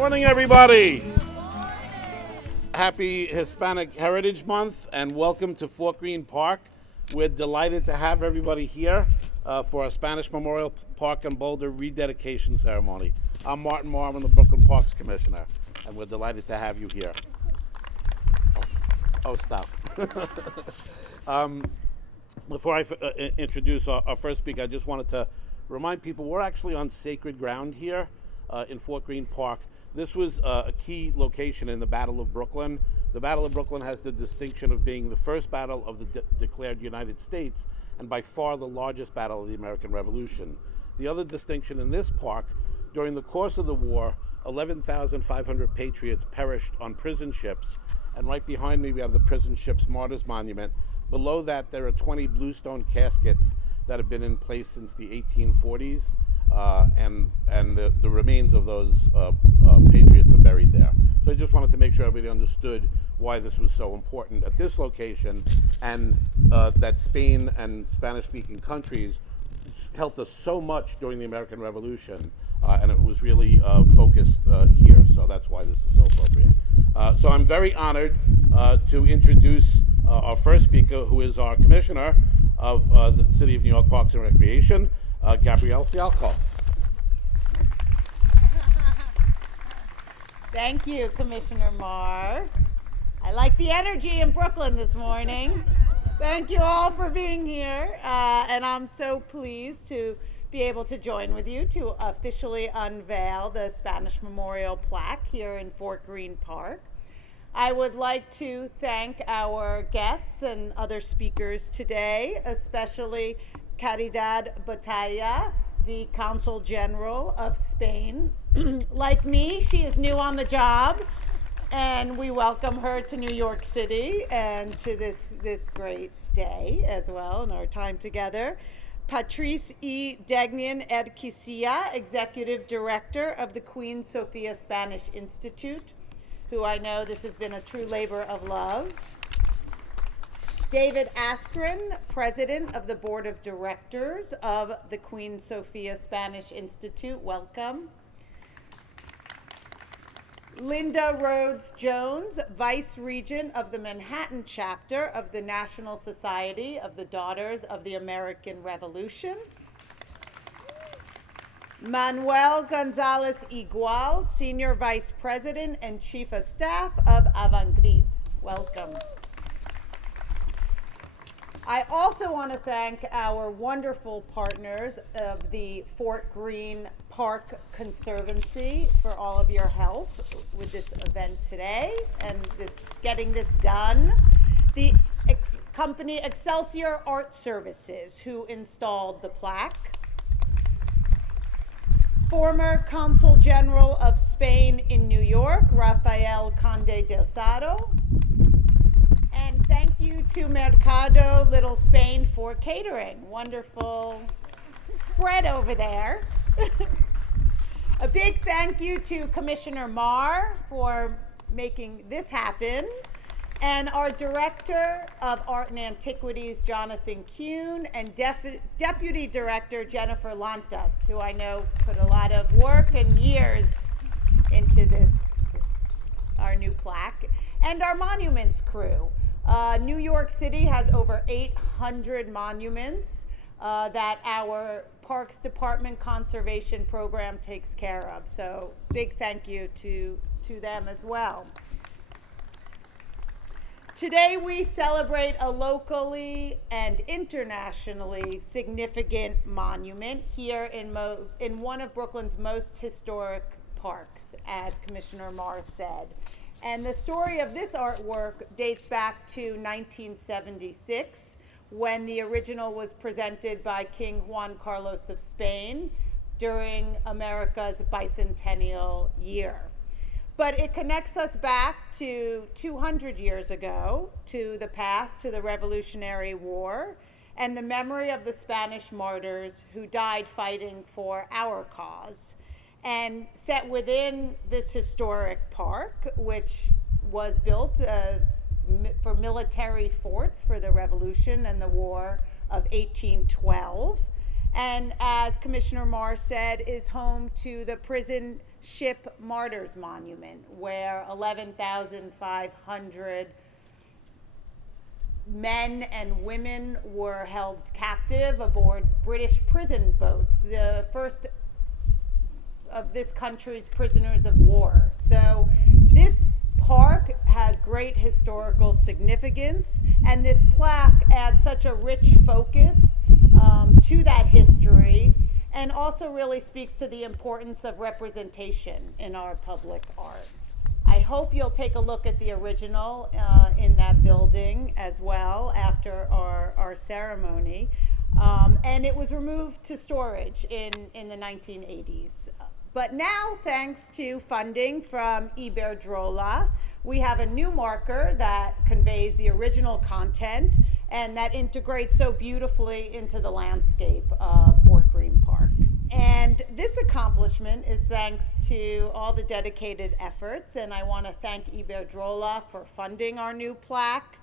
Morning, everybody. Happy Hispanic Heritage Month and welcome to Fort Greene Park. We're delighted to have everybody here for our Spanish Memorial Park and Boulder rededication ceremony. I'm Martin Moore, I'm the Brooklyn Parks Commissioner, and we're delighted to have you here. Oh, stop. Before I introduce our first speaker, I just wanted to remind people we're actually on sacred ground here in Fort Greene Park. This was a key location in the Battle of Brooklyn. The Battle of Brooklyn has the distinction of being the first battle of the declared United States and by far the largest battle of the American Revolution. The other distinction in this park, during the course of the war, 11,500 patriots perished on prison ships. And right behind me, we have the prison ships Martyrs Monument. Below that, there are 20 bluestone caskets that have been in place since the 1840s. And the remains of those patriots are buried there. So I just wanted to make sure everybody understood why this was so important at this location, and that Spain and Spanish-speaking countries helped us so much during the American Revolution, and it was really focused here, so that's why this is so appropriate. So I'm very honored to introduce our first speaker, who is our Commissioner of the City of New York Parks and Recreation, Gabrielle Fialkov. Thank you, Commissioner Marr. I like the energy in Brooklyn this morning. Thank you all for being here, and I'm so pleased to be able to join with you to officially unveil the Spanish Memorial Plaque here in Fort Greene Park. I would like to thank our guests and other speakers today, especially Caridad Batalla, the Consul General of Spain. Like me, she is new on the job, and we welcome her to New York City and to this great day as well in our time together. Patrice y Degnan Gisia, Executive Director of the Queen Sofia Spanish Institute, who I know this has been a true labor of love. David Askren, President of the Board of Directors of the Queen Sofia Spanish Institute, welcome. Linda Rhodes Jones, Vice Regent of the Manhattan Chapter of the National Society of the Daughters of the American Revolution. Manuel Gonzalez Igual, Senior Vice President and Chief of Staff of Avangrid, welcome. I also want to thank our wonderful partners of the Fort Greene Park Conservancy for all of your help with this event today and getting this done. The company Excelsior Art Services, who installed the plaque. Former Consul General of Spain in New York, Rafael Conde del Sado. And thank you to Mercado Little Spain for catering. Wonderful spread over there. A big thank you to Commissioner Marr for making this happen. And our Director of Art and Antiquities, Jonathan Kuhn, and Deputy Director, Jennifer Lantas, who I know put a lot of work and years into this, our new plaque. And our monuments crew. New York City has over 800 monuments that our Parks Department Conservation Program takes care of. So big thank you to them as well. Today we celebrate a locally and internationally significant monument here in one of Brooklyn's most historic parks, as Commissioner Marr said. And the story of this artwork dates back to 1976, when the original was presented by King Juan Carlos of Spain during America's bicentennial year. But it connects us back to 200 years ago, to the past, to the Revolutionary War, and the memory of the Spanish martyrs who died fighting for our cause. And set within this historic park, which was built for military forts for the Revolution and the War of 1812. and as Commissioner Marr said, is home to the prison ship Martyrs Monument, where 11,500 men and women were held captive aboard British prison boats, the first of this country's prisoners of war. So this park has great historical significance, and this plaque adds such a rich focus to that history, and also really speaks to the importance of representation in our public art. I hope you'll take a look at the original in that building as well after our ceremony. And it was removed to storage in the 1980s. But now, thanks to funding from Iberdrola, we have a new marker that conveys the original content and that integrates so beautifully into the landscape of Fort Greene Park. And this accomplishment is thanks to all the dedicated efforts, and I want to thank Iberdrola for funding our new plaque,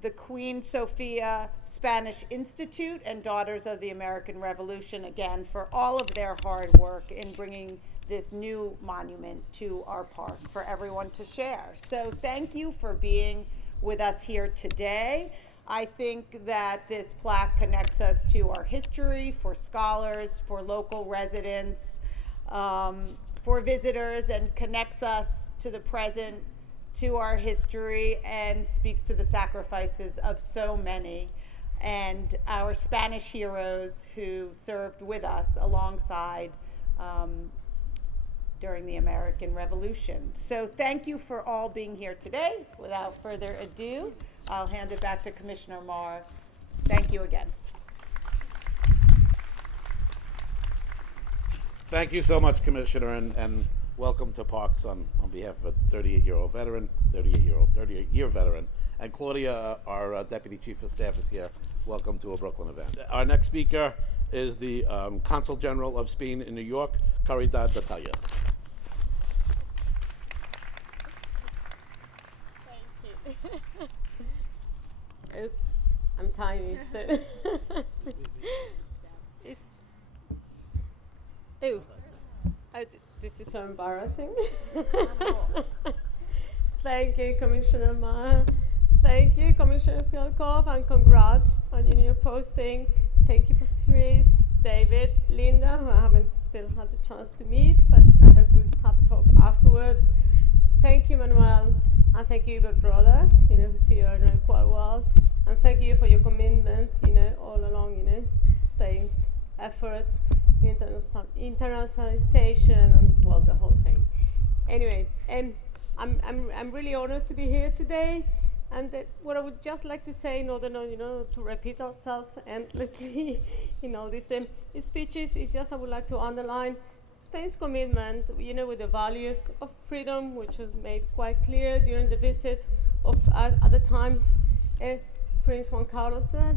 the Queen Sofia Spanish Institute and Daughters of the American Revolution, again, for all of their hard work in bringing this new monument to our park for everyone to share. So thank you for being with us here today. I think that this plaque connects us to our history, for scholars, for local residents, for visitors, and connects us to the present, to our history, and speaks to the sacrifices of so many and our Spanish heroes who served with us alongside during the American Revolution. So thank you for all being here today. Without further ado, I'll hand it back to Commissioner Marr. Thank you again. Thank you so much, Commissioner, and welcome to Parks on behalf of a 38-year veteran. And Claudia, our Deputy Chief of Staff, is here. Welcome to a Brooklyn event. Our next speaker is the Consul General of Spain in New York, Caridad Batalla. Thank you. Oh, I'm tiny, so. This is so embarrassing. Thank you, Commissioner Marr. Thank you, Commissioner Fialkov, and congrats on your new posting. Thank you, Patrice, David, Linda, who I haven't still had the chance to meet, but I hope we'll have a talk afterwards. Thank you, Manuel, and thank you, Iberdrola, who you know quite well. And thank you for your commitment, all along, Spain's efforts, internationalization, and well, the whole thing. Anyway, I'm really honored to be here today. And what I would just like to say, in order to repeat ourselves endlessly in all these speeches, is just I would like to underline Spain's commitment, with the values of freedom, which was made quite clear during the visit of, at the time, Prince Juan Carlos I,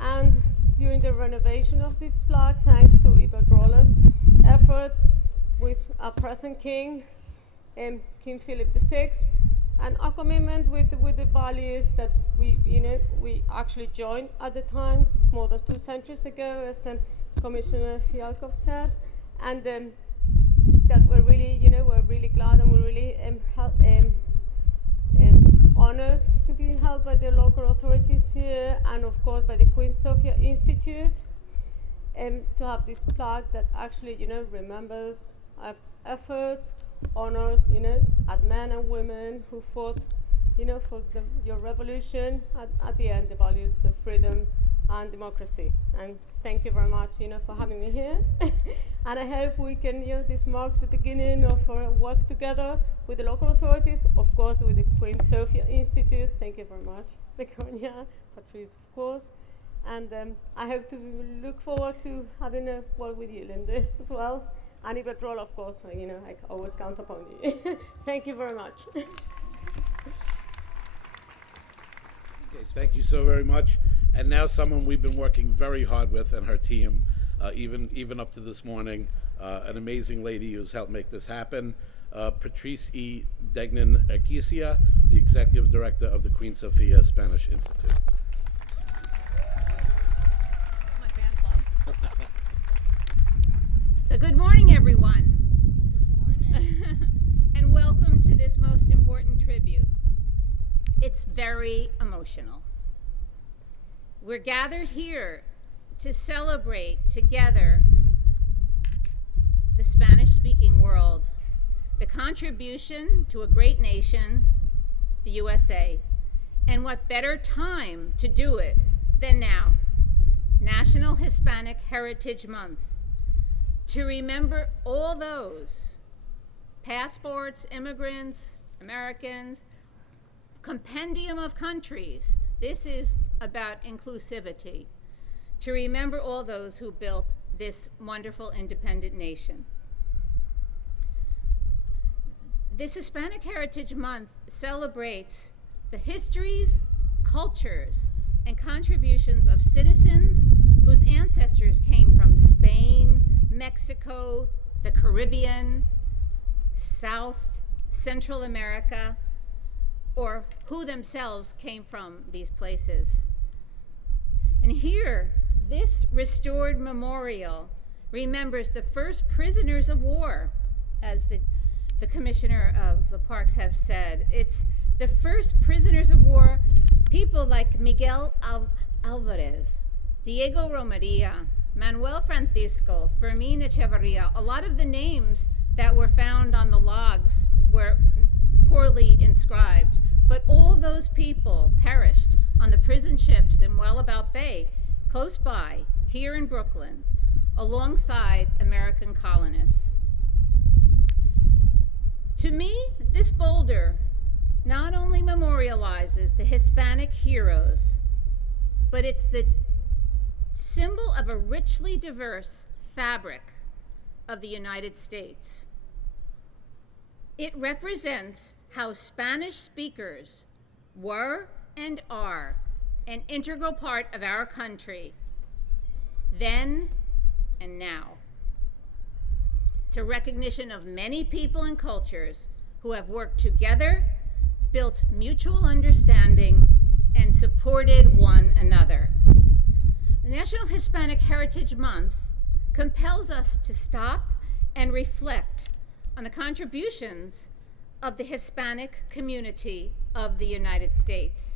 and during the renovation of this plaque, thanks to Iberdrola's efforts with our present king, King Philip VI, and our commitment with the values that we actually joined at the time, more than 2 centuries ago, as Commissioner Fialkov said, and that we're really, we're really glad and we're really honored to be held by the local authorities here, and of course by the Queen Sofia Institute, to have this plaque that actually, remembers our efforts, honors, at men and women who fought, for your revolution, at the end, the values of freedom and democracy. And thank you very much, for having me here. And I hope we can, this marks the beginning of our work together with the local authorities, of course, with the Queen Sofia Institute. Thank you very much, Begonia, Patrice, of course. And I hope to look forward to having a word with you, Linda, as well. And Iberdrola, of course, I always count upon you. Thank you very much. Okay, thank you so very much. And now someone we've been working very hard with, and her team, even up to this morning, an amazing lady who's helped make this happen, Patrice E. Degnan Gisia, the Executive Director of the Queen Sofia Spanish Institute. Good morning, everyone. Good morning. And welcome to this most important tribute. It's very emotional. We're gathered here to celebrate together the Spanish-speaking world, the contribution to a great nation, the USA, and what better time to do it than now, National Hispanic Heritage Month, to remember all those passports, immigrants, Americans, compendium of countries. This is about inclusivity, to remember all those who built this wonderful independent nation. This Hispanic Heritage Month celebrates the histories, cultures, and contributions of citizens whose ancestors came from Spain, Mexico, the Caribbean, South, Central America, or who themselves came from these places. And here, this restored memorial remembers the first prisoners of war, as the Commissioner of the Parks has said. It's the first prisoners of war, people like Miguel Alvarez, Diego Romaria, Manuel Francisco, Fermin Echeverria. A lot of the names that were found on the logs were poorly inscribed, but all those people perished on the prison ships in Wallabout Bay, close by, here in Brooklyn, alongside American colonists. To me, this boulder not only memorializes the Hispanic heroes, but it's the symbol of a richly diverse fabric of the United States. It represents how Spanish speakers were and are an integral part of our country, then and now. It's a recognition of many people and cultures who have worked together, built mutual understanding, and supported one another. The National Hispanic Heritage Month compels us to stop and reflect on the contributions of the Hispanic community of the United States.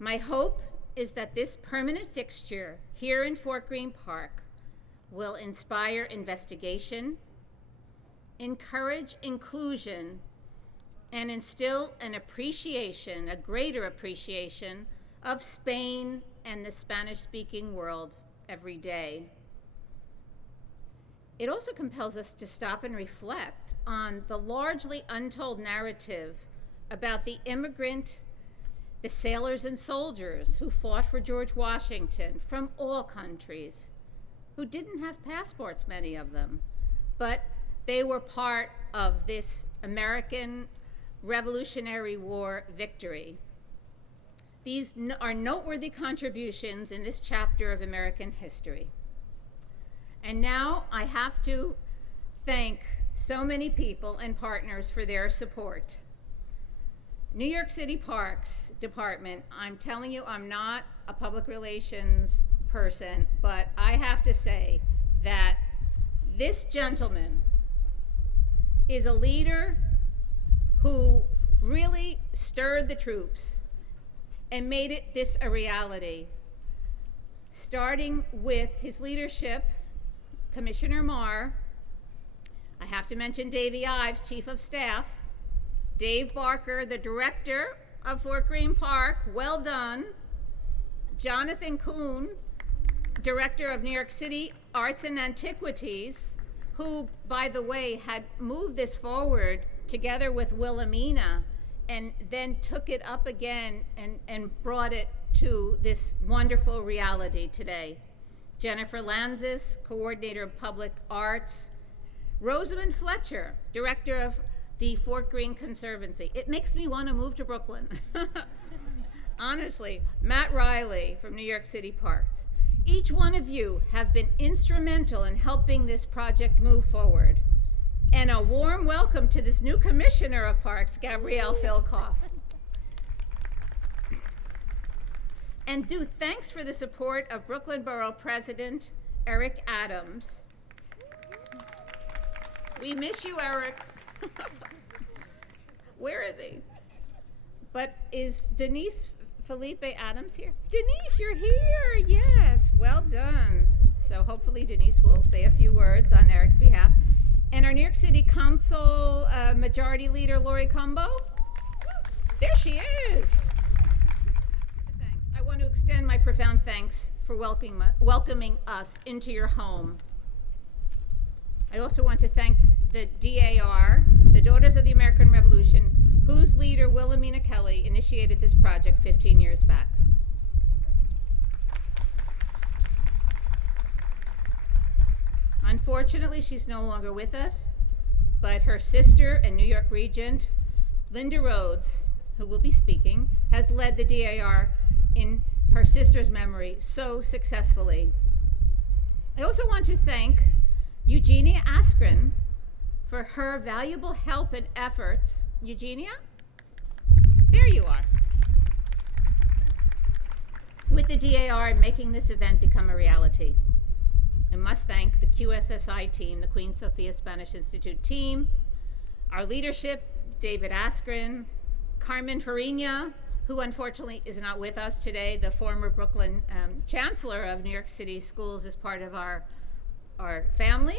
My hope is that this permanent fixture here in Fort Greene Park will inspire investigation, encourage inclusion, and instill an appreciation, a greater appreciation of Spain and the Spanish-speaking world every day. It also compels us to stop and reflect on the largely untold narrative about the immigrant, the sailors and soldiers who fought for George Washington from all countries, who didn't have passports, many of them, but they were part of this American Revolutionary War victory. These are noteworthy contributions in this chapter of American history. And now I have to thank so many people and partners for their support. New York City Parks Department, I'm telling you, I'm not a public relations person, but I have to say that this gentleman is a leader who really stirred the troops and made this a reality, starting with his leadership, Commissioner Marr. I have to mention Davey Ives, Chief of Staff, Dave Barker, the Director of Fort Greene Park, well done, Jonathan Kuhn, Director of New York City Arts and Antiquities, who, by the way, had moved this forward together with Wilhelmina and then took it up again and brought it to this wonderful reality today. Jennifer Lanzis, Coordinator of Public Arts, Rosamond Fletcher, Director of the Fort Greene Conservancy. It makes me want to move to Brooklyn. Honestly, Matt Riley from New York City Parks. Each one of you have been instrumental in helping this project move forward. And a warm welcome to this new Commissioner of Parks, Gabrielle Filkoff. And due thanks for the support of Brooklyn Borough President Eric Adams. We miss you, Eric. Where is he? But is Denise Felipe Adams here? Denise, you're here. Yes, well done. So hopefully Denise will say a few words on Eric's behalf. And our New York City Council Majority Leader, Lori Cumbo. There she is. Thanks. I want to extend my profound thanks for welcoming us into your home. I also want to thank the DAR, the Daughters of the American Revolution, whose leader, Wilhelmina Kelly, initiated this project 15 years back. Unfortunately, she's no longer with us, but her sister and New York Regent, Linda Rhodes, who will be speaking, has led the DAR in her sister's memory so successfully. I also want to thank Eugenia Askren for her valuable help and efforts. Eugenia? There you are. With the DAR in making this event become a reality. I must thank the QSSI team, the Queen Sofia Spanish Institute team, our leadership, David Askren, Carmen Farina, who unfortunately is not with us today, the former Brooklyn Chancellor of New York City Schools is part of our family,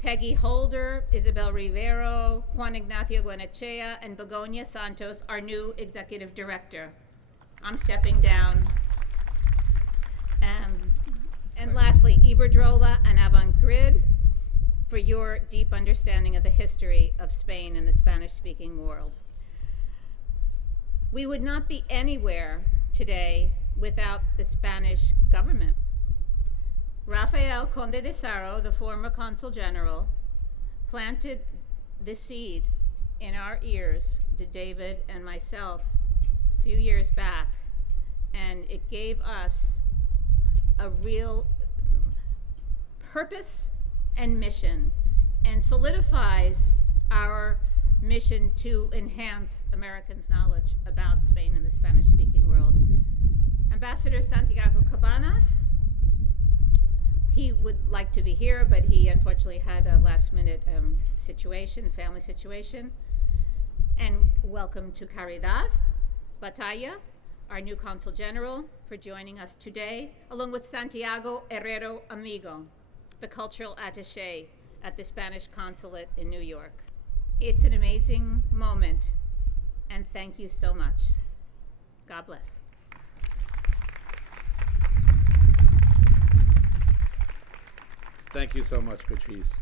Peggy Holder, Isabel Rivero, Juan Ignacio Guenechea, and Begonia Santos, our new executive director. I'm stepping down. And lastly, Iberdrola and Avantgrid for your deep understanding of the history of Spain and the Spanish-speaking world. We would not be anywhere today without the Spanish government. Rafael Conde de Saro, the former Consul General, planted the seed in our ears to David and myself a few years back, and it gave us a real purpose and mission, and solidifies our mission to enhance Americans' knowledge about Spain and the Spanish-speaking world. Ambassador Santiago Cabanas, he would like to be here, but he unfortunately had a last-minute family situation. And welcome to Caridad Batalla, our new Consul General, for joining us today, along with Santiago Herrero Amigo, the cultural attaché at the Spanish Consulate in New York. It's an amazing moment, and thank you so much. God bless. Thank you so much, Patrice.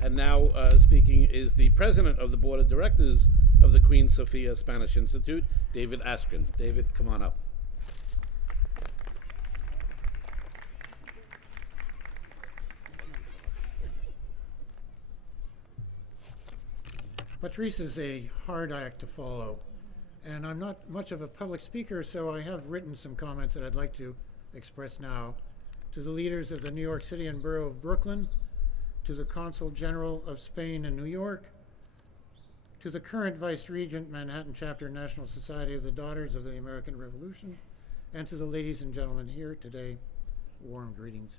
And now speaking is the president of the board of directors of the Queen Sofia Spanish Institute, David Askren. David, come on up. Patrice is a hard act to follow, and I'm not much of a public speaker, so I have written some comments that I'd like to express now. To the leaders of the New York City and Borough of Brooklyn, to the Consul General of Spain in New York, to the current Vice Regent, Manhattan Chapter, National Society of the Daughters of the American Revolution, and to the ladies and gentlemen here today, warm greetings.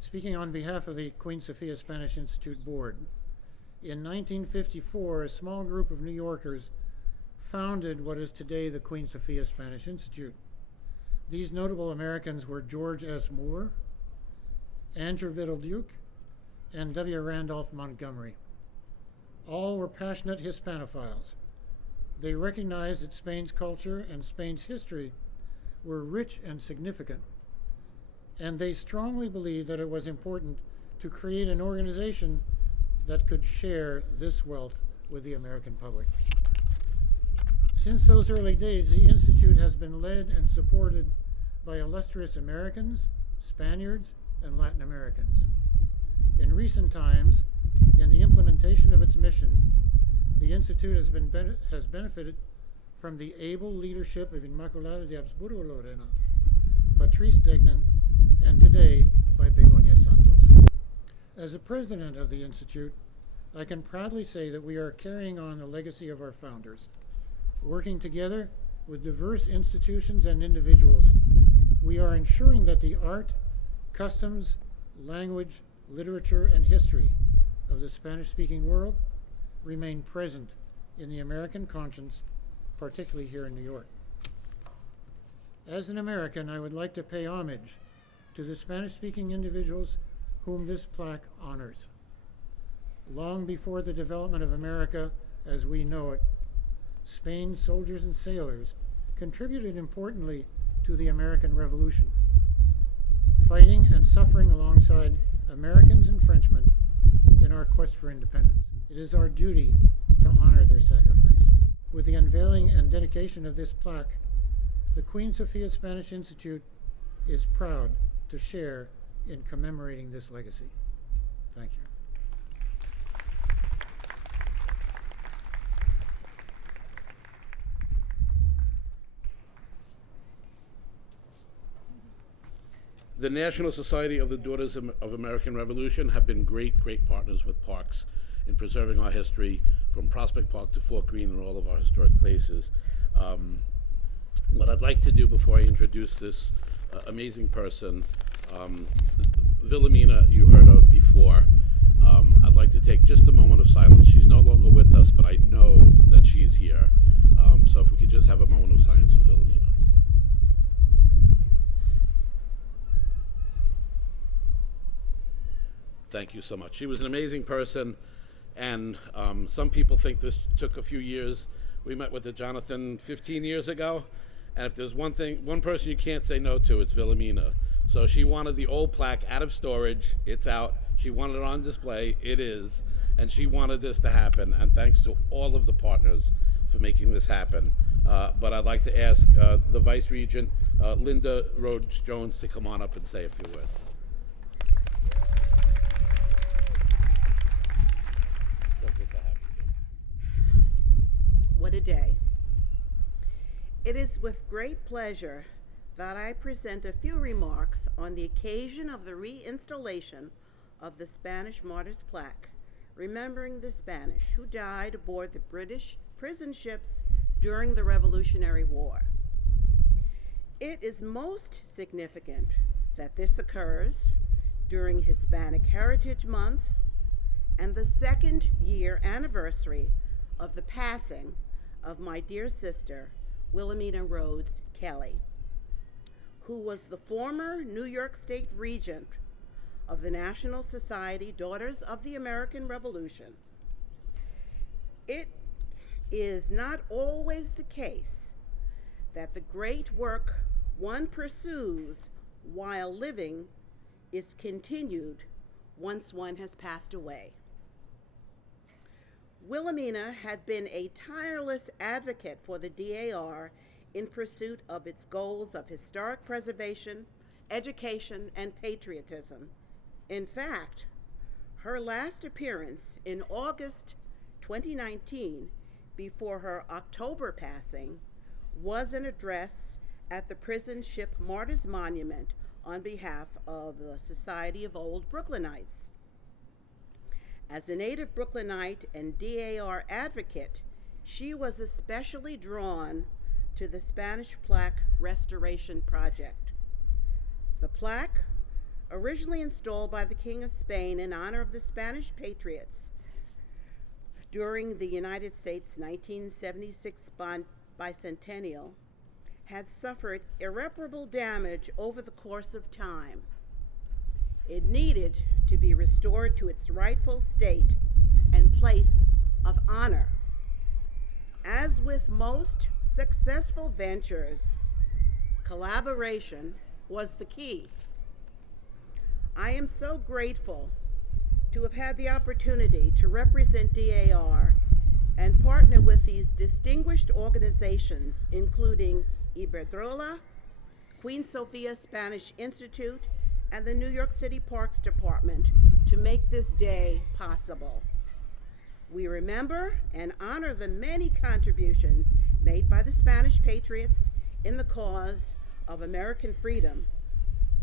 Speaking on behalf of the Queen Sofia Spanish Institute Board, in 1954, a small group of New Yorkers founded what is today the Queen Sofia Spanish Institute. These notable Americans were George S. Moore, Andrew Biddle-Duke, and W. Randolph Montgomery. All were passionate Hispanophiles. They recognized that Spain's culture and Spain's history were rich and significant, and they strongly believed that it was important to create an organization that could share this wealth with the American public. Since those early days, the Institute has been led and supported by illustrious Americans, Spaniards, and Latin Americans. In recent times, in the implementation of its mission, the Institute has benefited from the able leadership of Inmaculada de Habsburgo Lorena, Patrice Degnan, and today by Begonia Santos. As a president of the Institute, I can proudly say that we are carrying on the legacy of our founders. Working together with diverse institutions and individuals, we are ensuring that the art, customs, language, literature, and history of the Spanish-speaking world remain present in the American conscience, particularly here in New York. As an American, I would like to pay homage to the Spanish-speaking individuals whom this plaque honors. Long before the development of America as we know it, Spain's soldiers and sailors contributed importantly to the American Revolution, fighting and suffering alongside Americans and Frenchmen in our quest for independence. It is our duty to honor their sacrifice. With the unveiling and dedication of this plaque, the Queen Sofia Spanish Institute is proud to share in commemorating this legacy. Thank you. The National Society of the Daughters of American Revolution have been great partners with Parks in preserving our history from Prospect Park to Fort Greene and all of our historic places. What I'd like to do before I introduce this amazing person, Wilhelmina you heard of before, I'd like to take just a moment of silence. She's no longer with us, but I know that she's here. So if we could just have a moment of silence for Wilhelmina. Thank you so much. She was an amazing person, and some people think this took a few years. We met with Jonathan 15 years ago, and if there's one person you can't say no to, it's Wilhelmina. So she wanted the old plaque out of storage. It's out. She wanted it on display. It is. And she wanted this to happen, and thanks to all of the partners for making this happen. But I'd like to ask the Vice Regent, Linda Rhodes-Jones, to come on up and say a few words. What a day. It is with great pleasure that I present a few remarks on the occasion of the reinstallation of the Spanish Martyrs plaque, remembering the Spanish who died aboard the British prison ships during the Revolutionary War. It is most significant that this occurs during Hispanic Heritage Month and the second year anniversary of the passing of my dear sister, Wilhelmina Rhodes Kelly, who was the former New York State Regent of the National Society Daughters of the American Revolution. It is not always the case that the great work one pursues while living is continued once one has passed away. Wilhelmina had been a tireless advocate for the DAR in pursuit of its goals of historic preservation, education, and patriotism. In fact, her last appearance in August 2019, before her October passing, was an address at the prison ship Martyrs Monument on behalf of the Society of Old Brooklynites. As a native Brooklynite and DAR advocate, she was especially drawn to the Spanish plaque restoration project. The plaque, originally installed by the King of Spain in honor of the Spanish patriots during the United States 1976 bicentennial, had suffered irreparable damage over the course of time. It needed to be restored to its rightful state and place of honor. As with most successful ventures, collaboration was the key. I am so grateful to have had the opportunity to represent DAR and partner with these distinguished organizations, including Iberdrola, Queen Sofia Spanish Institute, and the New York City Parks Department to make this day possible. We remember and honor the many contributions made by the Spanish patriots in the cause of American freedom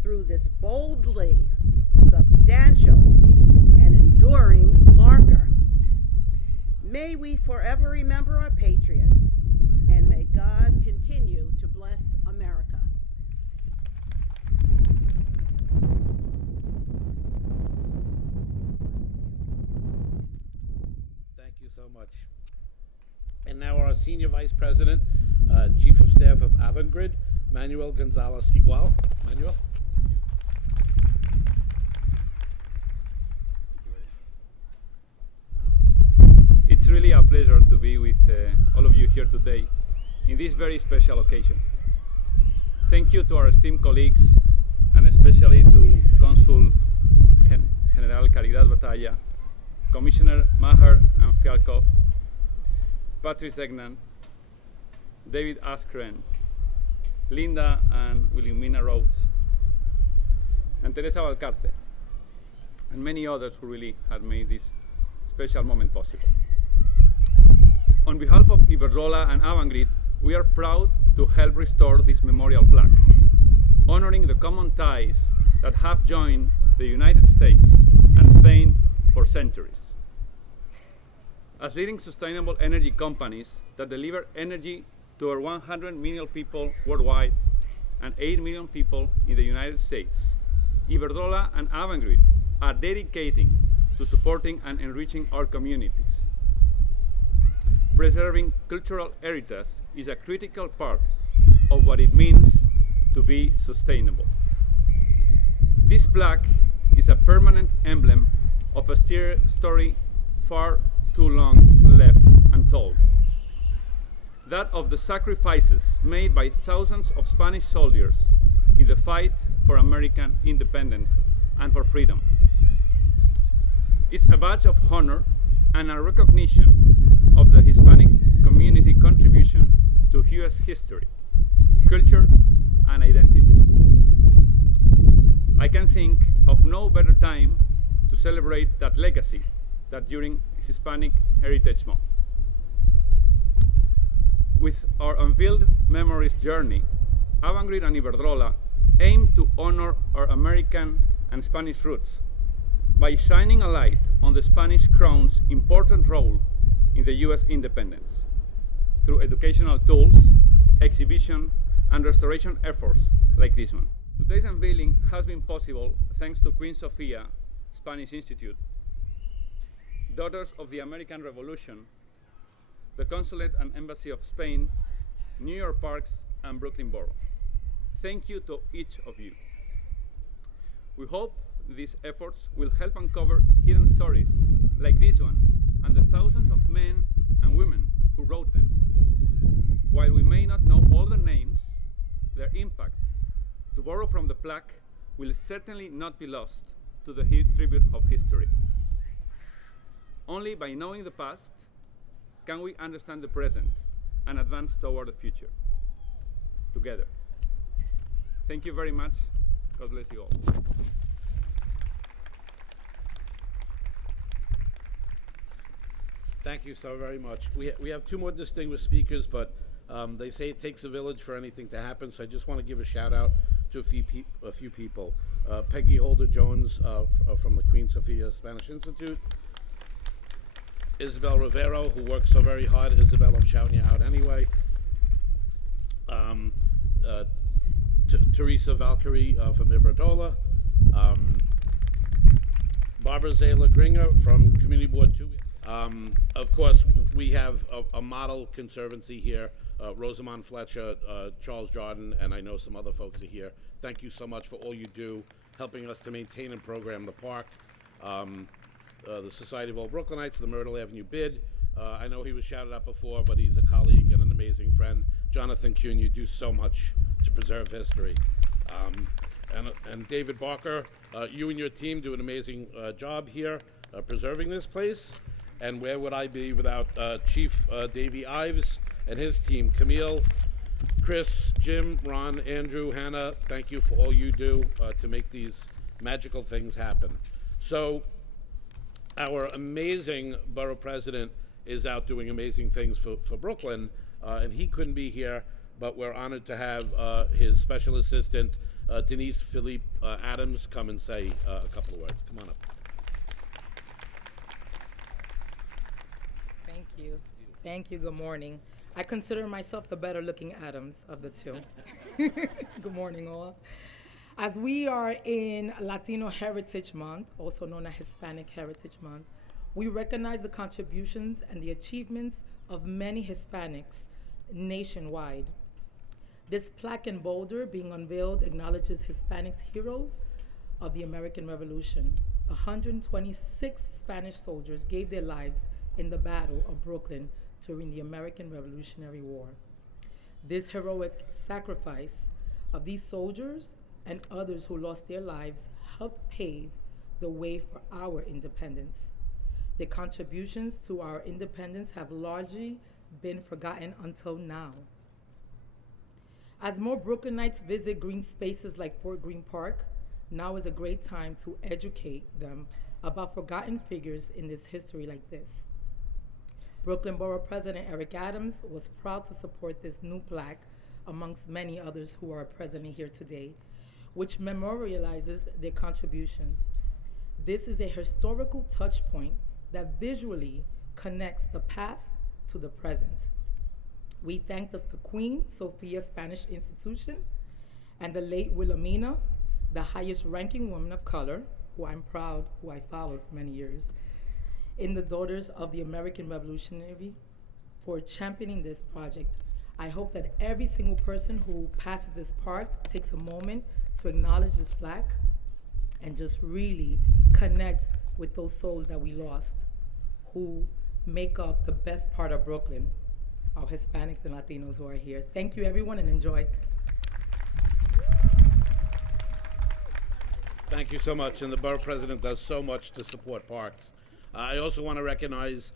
through this boldly substantial and enduring marker. May we forever remember our patriots, and may God continue to bless America. And now our Senior Vice President, Chief of Staff of Avangrid, Manuel Gonzalez Igual. Manuel? It's really a pleasure to be with all of you here today in this very special occasion. Thank you to our esteemed colleagues, and especially to Consul General Caridad Batalla, Commissioner Maher and Fialkov, Patrice Degnan, David Askren, Linda and Wilhelmina Rhodes, and Teresa Valcarce, and many others who really had made this special moment possible. On behalf of Iberdrola and Avangrid, we are proud to help restore this memorial plaque, honoring the common ties that have joined the United States and Spain for centuries. As leading sustainable energy companies that deliver energy to over 100 million people worldwide and 8 million people in the United States, Iberdrola and Avangrid are dedicating to supporting and enriching our communities. Preserving cultural heritage is a critical part of what it means to be sustainable. This plaque is a permanent emblem of a story far too long left untold. That of the sacrifices made by thousands of Spanish soldiers in the fight for American independence and for freedom. It's a badge of honor and a recognition of the Hispanic community contribution to US history, culture, and identity. I can think of no better time to celebrate that legacy than during Hispanic Heritage Month. With our Unveiled Memories journey, Avangrid and Iberdrola aim to honor our American and Spanish roots by shining a light on the Spanish Crown's important role in the US independence through educational tools, exhibition, and restoration efforts like this one. Today's unveiling has been possible thanks to Queen Sofia Spanish Institute, Daughters of the American Revolution, the Consulate and Embassy of Spain, New York Parks, and Brooklyn Borough. Thank you to each of you. We hope these efforts will help uncover hidden stories like this one and the thousands of men and women who wrote them. While we may not know all their names, their impact, to borrow from the plaque, will certainly not be lost to the tribute of history. Only by knowing the past can we understand the present and advance toward the future together. Thank you very much. God bless you all. Thank you so very much. We have two more distinguished speakers, but they say it takes a village for anything to happen, so I just want to give a shout out to a few people. Peggy Holder-Jones from the Queen Sofia Spanish Institute. Isabel Rivero, who works so very hard. Isabel, I'm shouting you out anyway. Teresa Valkyrie from Iberdrola. Barbara Zayla Gringer from Community Board 2. Of course, we have a model conservancy here. Rosamond Fletcher, Charles Jordan, and I know some other folks are here. Thank you so much for all you do, helping us to maintain and program the park. The Society of Old Brooklynites, the Myrtle Avenue Bid. I know he was shouted out before, but he's a colleague and an amazing friend. Jonathan Kuhn, you do so much to preserve history. And David Barker, you and your team do an amazing job here preserving this place. And where would I be without Chief Davey Ives and his team? Camille, Chris, Jim, Ron, Andrew, Hannah, thank you for all you do to make these magical things happen. So our amazing borough president is out doing amazing things for Brooklyn, and he couldn't be here, but we're honored to have his special assistant, Denise Philippe Adams, come and say a couple of words. Come on up. Thank you. Thank you. Good morning. I consider myself the better looking Adams of the two. Good morning, all. As we are in Latino Heritage Month, also known as Hispanic Heritage Month, we recognize the contributions and the achievements of many Hispanics nationwide. This plaque and boulder being unveiled acknowledges Hispanics heroes of the American Revolution. 126 Spanish soldiers gave their lives in the Battle of Brooklyn during the American Revolutionary War. This heroic sacrifice of these soldiers and others who lost their lives helped pave the way for our independence. Their contributions to our independence have largely been forgotten until now. As more Brooklynites visit green spaces like Fort Greene Park, now is a great time to educate them about forgotten figures in this history like this. Brooklyn Borough President Eric Adams was proud to support this new plaque amongst many others who are present here today, which memorializes their contributions. This is a historical touch point that visually connects the past to the present. We thank the Queen Sofia Spanish Institution and the late Wilhelmina, the highest ranking woman of color, who I followed for many years, in the Daughters of the American Revolutionary, for championing this project. I hope that every single person who passes this park takes a moment to acknowledge this plaque and just really connect with those souls that we lost, who make up the best part of Brooklyn, our Hispanics and Latinos who are here. Thank you, everyone, and enjoy. Thank you so much, and the borough president does so much to support parks. I also want to recognize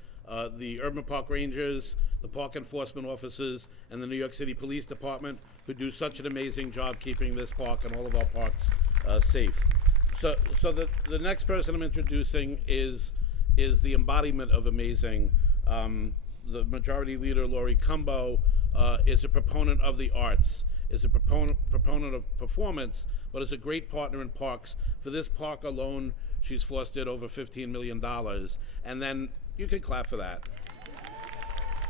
the Urban Park Rangers, the park enforcement officers, and the New York City Police Department, who do such an amazing job keeping this park and all of our parks safe. So the next person I'm introducing is the embodiment of amazing. The majority leader, Laurie Cumbo, is a proponent of the arts, is a proponent of performance, but is a great partner in parks. For this park alone, she's fostered over $15 million. And then, you can clap for that.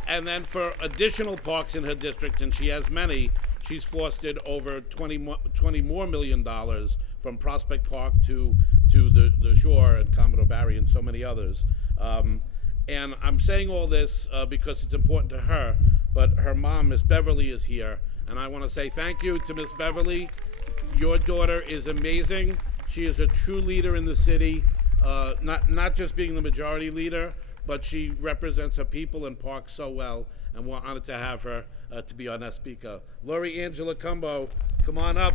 And then for additional parks in her district, and she has many, she's fostered over $20 more million from Prospect Park to the Shore and Commodore Barry and so many others. And I'm saying all this because it's important to her, but her mom, Miss Beverly, is here. And I want to say thank you to Miss Beverly. Your daughter is amazing. She is a true leader in the city, not just being the majority leader, but she represents her people and parks so well, and we're honored to have her to be our next speaker. Laurie Angela Cumbo, come on up.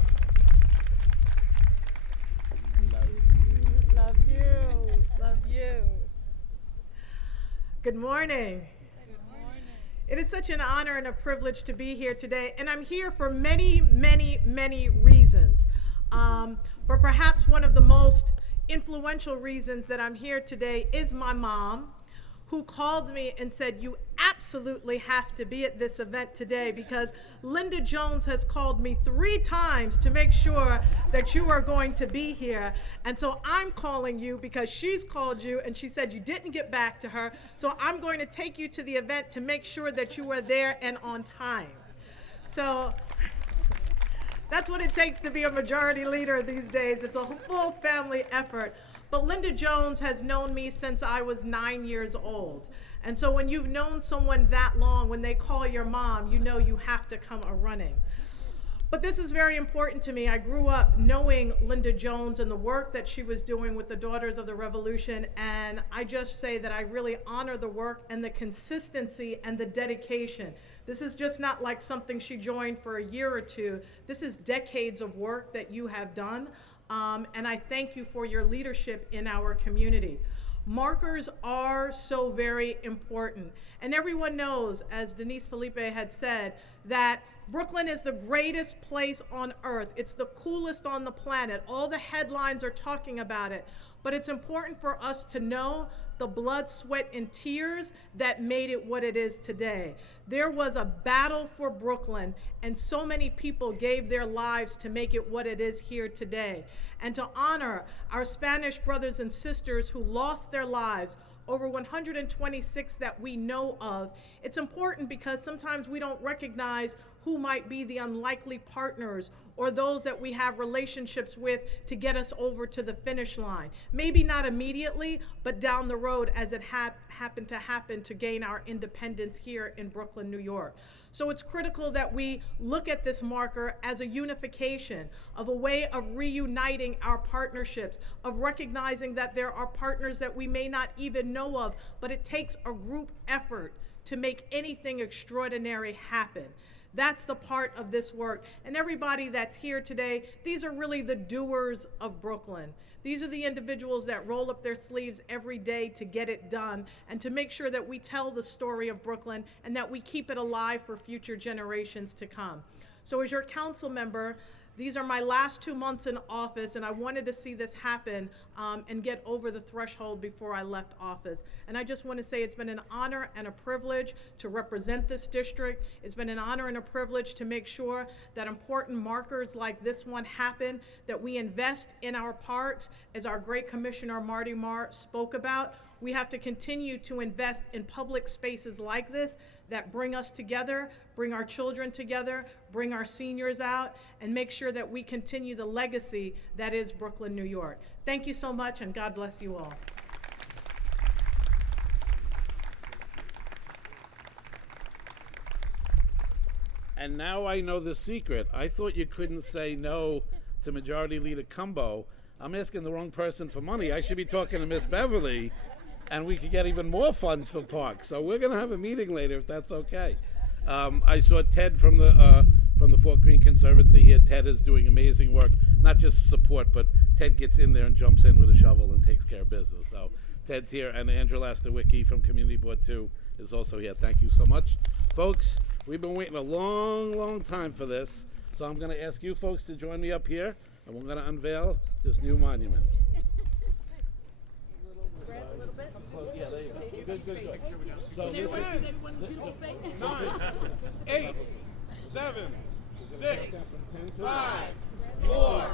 Love you. Love you. Good morning. It is such an honor and a privilege to be here today, and I'm here for many, many, many reasons. But perhaps one of the most influential reasons that I'm here today is my mom, who called me and said, you absolutely have to be at this event today because Linda Jones has called me 3 times to make sure that you are going to be here. And so I'm calling you because she's called you and she said you didn't get back to her. So I'm going to take you to the event to make sure that you are there and on time. So that's what it takes to be a majority leader these days. It's a full family effort. But Linda Jones has known me since I was 9 years old. And so when you've known someone that long, when they call your mom, you know you have to come a-running. But this is very important to me. I grew up knowing Linda Jones and the work that she was doing with the Daughters of the Revolution, and I just say that I really honor the work and the consistency and the dedication. This is just not like something she joined for a year or two. This is decades of work that you have done. And I thank you for your leadership in our community. Markers are so very important. And everyone knows, as Denise Felipe had said, that Brooklyn is the greatest place on earth. It's the coolest on the planet. All the headlines are talking about it. But it's important for us to know the blood, sweat, and tears that made it what it is today. There was a battle for Brooklyn, and so many people gave their lives to make it what it is here today. And to honor our Spanish brothers and sisters who lost their lives, over 126 that we know of, it's important because sometimes we don't recognize who might be the unlikely partners or those that we have relationships with to get us over to the finish line. Maybe not immediately, but down the road as it happened to happen to gain our independence here in Brooklyn, New York. So it's critical that we look at this marker as a unification, of a way of reuniting our partnerships, of recognizing that there are partners that we may not even know of, but it takes a group effort to make anything extraordinary happen. That's the part of this work. And everybody that's here today, these are really the doers of Brooklyn. These are the individuals that roll up their sleeves every day to get it done and to make sure that we tell the story of Brooklyn and that we keep it alive for future generations to come. So as your council member, these are my last 2 months in office, and I wanted to see this happen and get over the threshold before I left office. And I just want to say it's been an honor and a privilege to represent this district. It's been an honor and a privilege to make sure that important markers like this one happen, that we invest in our parks, as our great Commissioner Marty Marr spoke about. We have to continue to invest in public spaces like this that bring us together, bring our children together, bring our seniors out, and make sure that we continue the legacy that is Brooklyn, New York. Thank you so much, and God bless you all. And now I know the secret. I thought you couldn't say no to Majority Leader Cumbo. I'm asking the wrong person for money. I should be talking to Miss Beverly, and we could get even more funds for parks. So we're going to have a meeting later, if that's okay. I saw Ted from the Fort Greene Conservancy here. Ted is doing amazing work, not just support, but Ted gets in there and jumps in with a shovel and takes care of business. So Ted's here, and Andrew Lastawicki from Community Board 2 is also here. Thank you so much. Folks, we've been waiting a long, long time for this, so I'm going to ask you folks to join me up here, and we're going to unveil this new monument. Yeah, there you go. Good. So can everyone see everyone's beautiful face? 9, 8, 7, 6, 5, 4,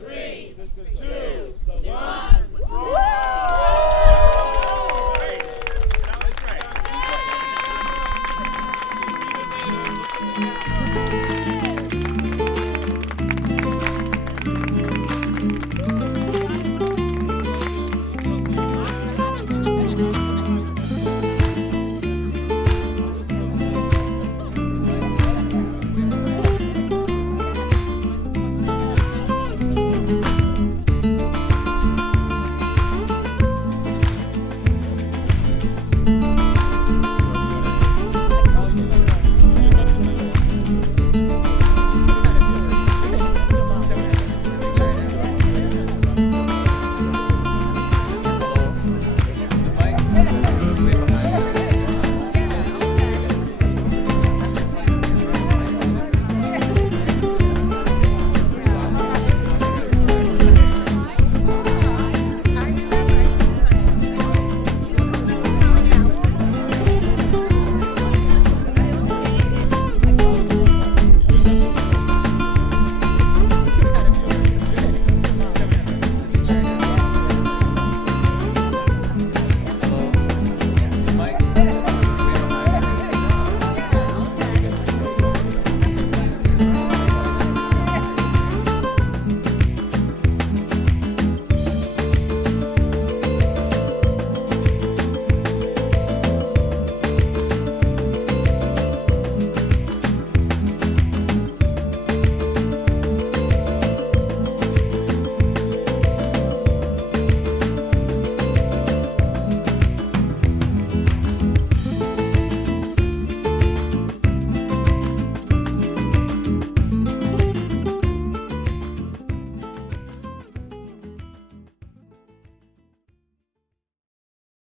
3, 2, 1.